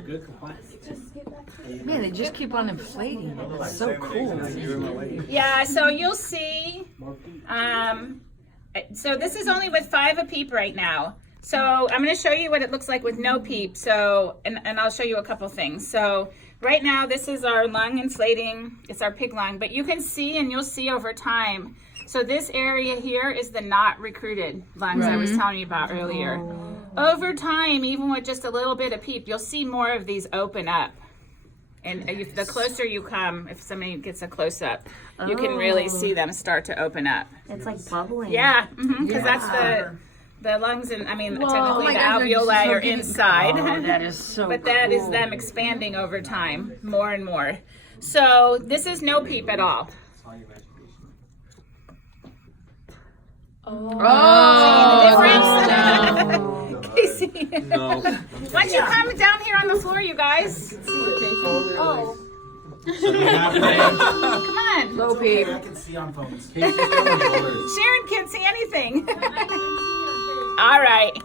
Good compliance. Man, they just keep on inflating. It's so cool. Yeah, so you'll see. So this is only with 5 a peep right now. So I'm going to show you what it looks like with no peep. So, and I'll show you a couple things. So right now, this is our lung inflating. It's our pig lung, but you can see, and you'll see over time. So this area here is the not recruited lungs I was telling you about earlier. Over time, even with just a little bit of peep, you'll see more of these open up. And the closer you come, if somebody gets a close up, you can really see them start to open up. It's like bubbling. Yeah, because that's the lungs, and technically the alveoli are inside. Oh, that is so but that is them expanding over time, more and more. So this is no peep at all. Casey. No. Why don't you come down here on the floor, you guys? Oh. Come on. Low peep. I can see on phones. Sharon can't see anything. All right.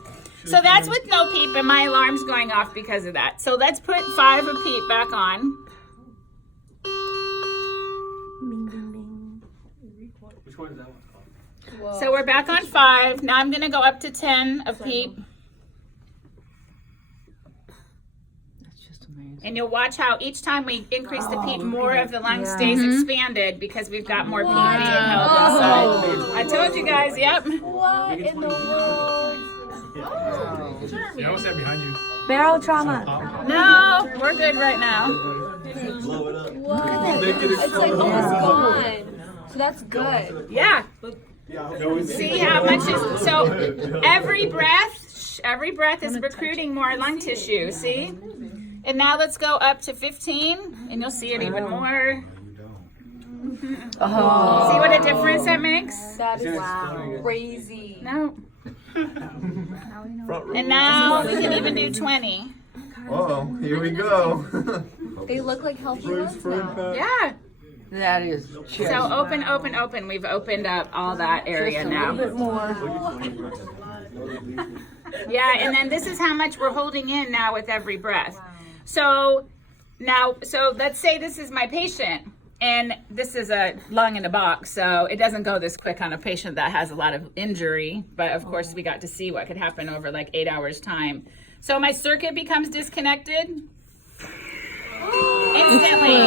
So that's with no peep, and my alarm's going off because of that. So let's put 5 a peep back on. Which one is that one called? So we're back on 5. Now I'm going to go up to 10 of peep. That's just amazing. And you'll watch how each time we increase the peep, more of the lung stays expanded because we've got more peep being held inside. I told you guys, yep. What in the world? Yeah, what's that behind you? Barrel trauma. No, we're good right now. What? It's like almost gone. So that's good. Yeah. See how much is, so every breath is recruiting more lung tissue, see? And now let's go up to 15 and you'll see it even more. Oh. See what a difference that makes? That is crazy. No. And now we can even do 20. Uh-oh, here we go. They look like healthy lungs now. Yeah. That is just So open, open, open. We've opened up all that area now. Yeah, and then this is how much we're holding in now with every breath. So now, so let's say this is my patient, and this is a lung in a box, so it doesn't go this quick on a patient that has a lot of injury, but of course we got to see what could happen over like 8 hours time. So my circuit becomes disconnected instantly.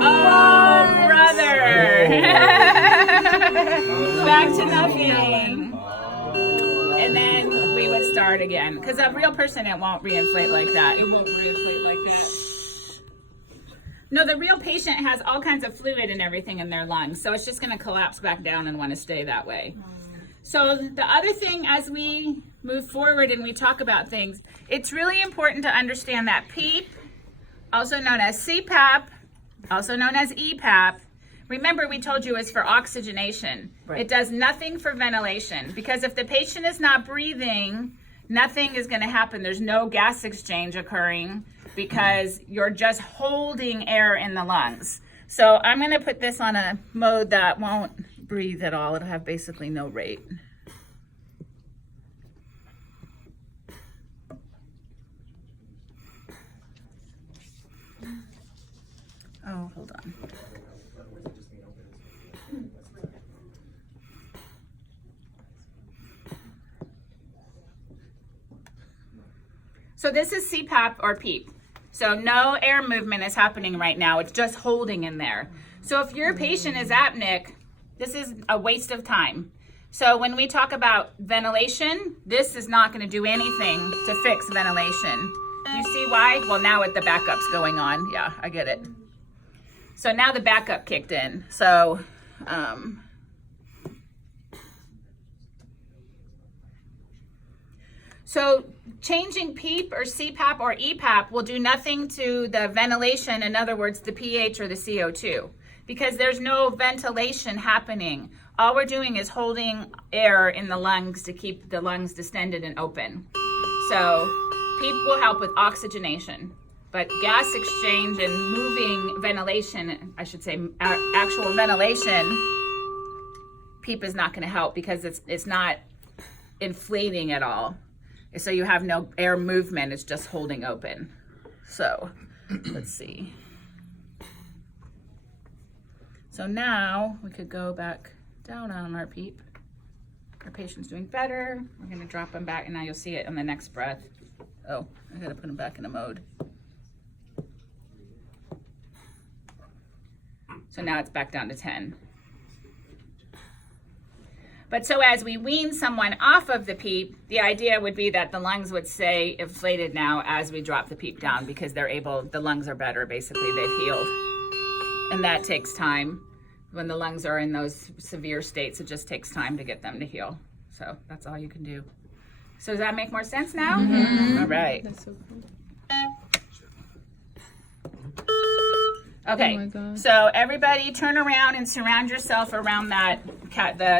Oh, brother. Back to nothing. And then we would start again. Because a real person, it won't reinflate like that. It won't reinflate like that. No, the real patient has all kinds of fluid and everything in their lungs. So it's just going to collapse back down and want to stay that way. So the other thing, as we move forward and we talk about things, it's really important to understand that PEEP, also known as CPAP, also known as EPAP, remember we told you is for oxygenation. Right. It does nothing for ventilation, because if the patient is not breathing, nothing is going to happen. There's no gas exchange occurring because you're just holding air in the lungs. So I'm going to put this on a mode that won't breathe at all. It'll have basically no rate. Oh, hold on. So this is CPAP or PEEP. So no air movement is happening right now. It's just holding in there. So if your patient is apneic, this is a waste of time. So when we talk about ventilation, this is not going to do anything to fix ventilation. Do you see why? Well, now with the backup's going on. Yeah, I get it. So now the backup kicked in. So, so changing PEEP or CPAP or EPAP will do nothing to the ventilation, in other words, the pH or the CO2, because there's no ventilation happening. All we're doing is holding air in the lungs to keep the lungs distended and open. So PEEP will help with oxygenation, but gas exchange and moving ventilation, I should say actual ventilation, PEEP is not going to help because it's not inflating at all. So you have no air movement, it's just holding open. So let's see. So now we could go back down on our PEEP. Our patient's doing better. We're gonna drop him back, and now you'll see it on the next breath. Oh, I gotta put him back in a mode. So now it's back down to 10. But so as we wean someone off of the PEEP, the idea would be that the lungs would stay inflated now as we drop the PEEP down, because the lungs are better, basically, they've healed. And that takes time. When the lungs are in those severe states, it just takes time to get them to heal. So that's all you can do. So does that make more sense now? All right. That's so cool. Okay, Oh my God. so everybody turn around and surround yourself around the